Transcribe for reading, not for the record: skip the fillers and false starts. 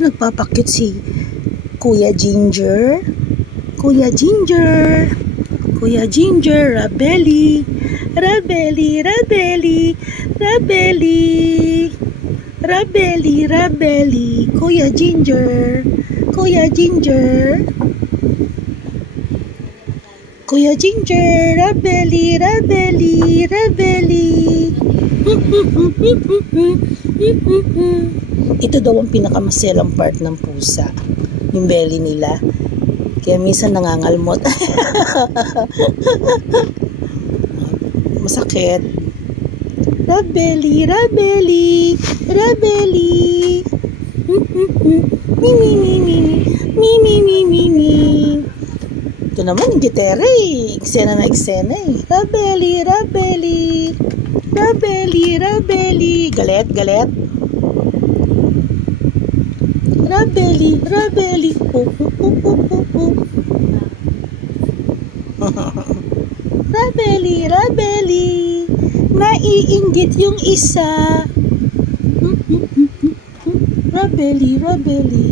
nagpapakit si Kuya Ginger. Kuya Ginger. Kuya Ginger, Rabeli. Rabeli, Rabeli, Rabeli. Rabeli, Rabeli. Kuya Ginger. Kuya Ginger. Kuya Ginger, Rabeli, Rabeli, Rabeli. Ito daw ang pinakamaselang part ng pusa, yung belly nila. Kaya minsan nangangalmot. Masakit. Rabeli, Rabeli, Rabeli. Mi, mi, mi, mi, mi, mi, mi, mi, mi. Ito naman, yung gitara eh. Eksena na eksena eh. Rabeli, Rabeli. Rabeli, Rabeli. Galit, galit. Rabeli, Rabeli. Rabeli, Rabeli. Naiinggit yung isa. Rabeli, Rabeli.